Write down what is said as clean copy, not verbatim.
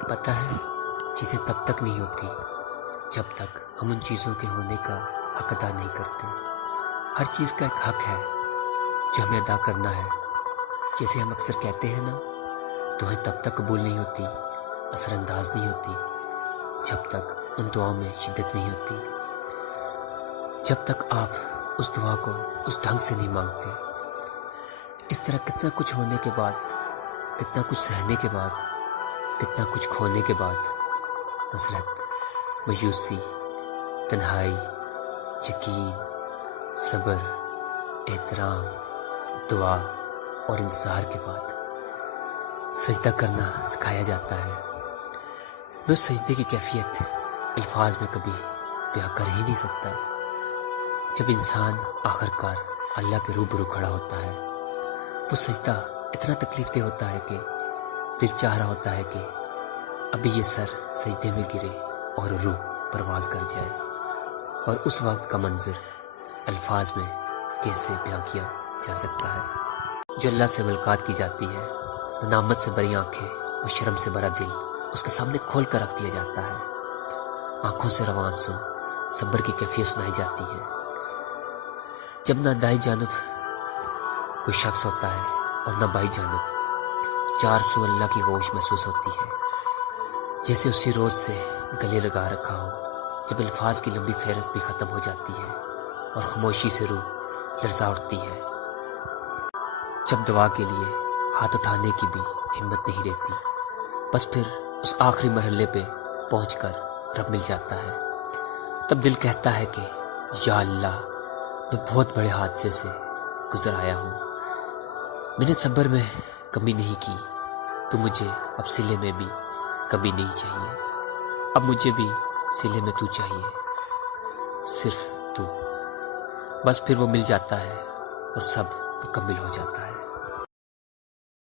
پتہ ہے چیزیں تب تک نہیں ہوتی جب تک ہم ان چیزوں کے ہونے کا حق ادا نہیں کرتے۔ ہر چیز کا ایک حق ہے جو ہمیں ادا کرنا ہے۔ جیسے ہم اکثر کہتے ہیں نا، دعائیں تب تک قبول نہیں ہوتی، اثر انداز نہیں ہوتی جب تک ان دعاؤں میں شدت نہیں ہوتی، جب تک آپ اس دعا کو اس ڈھنگ سے نہیں مانگتے۔ اس طرح کتنا کچھ ہونے کے بعد، کتنا کچھ سہنے کے بعد، کتنا کچھ کھونے کے بعد مسرت، مایوسی، تنہائی، یقین، صبر، احترام، دعا اور انتظار کے بعد سجدہ کرنا سکھایا جاتا ہے۔ میں اس سجدے کی کیفیت الفاظ میں کبھی بیان کر ہی نہیں سکتا۔ جب انسان آخرکار اللہ کے روبرو کھڑا ہوتا ہے، وہ سجدہ اتنا تکلیف دہ ہوتا ہے کہ دل چاہ رہا ہوتا ہے کہ ابھی یہ سر سجدے میں گرے اور روح پرواز کر جائے، اور اس وقت کا منظر الفاظ میں کیسے بیان کیا جا سکتا ہے۔ جو اللہ سے ملاقات کی جاتی ہے، ندامت سے بری آنکھیں اور شرم سے بھرا دل اس کے سامنے کھول کر رکھ دیا جاتا ہے۔ آنکھوں سے رواں آنسو صبر کی کیفیت سنائی جاتی ہے۔ جب نہ دائیں جانب کوئی شخص ہوتا ہے اور نہ بائیں جانب، چار سو اللہ کی غوش محسوس ہوتی ہے، جیسے اسی روز سے گلے لگا رکھا ہو۔ جب الفاظ کی لمبی فہرست بھی ختم ہو جاتی ہے اور خاموشی سے روح لرزا اٹھتی ہے، جب دعا کے لیے ہاتھ اٹھانے کی بھی ہمت نہیں رہتی، بس پھر اس آخری مرحلے پہ پہنچ کر رب مل جاتا ہے، تب دل کہتا ہے کہ یا اللہ، میں بہت بڑے حادثے سے گزر آیا ہوں، میں نے صبر میں کمی نہیں کی، تو مجھے اب صلے میں بھی کمی نہیں چاہیے، اب مجھے بھی صلے میں تو چاہیے، صرف تو۔ بس پھر وہ مل جاتا ہے اور سب مکمل ہو جاتا ہے۔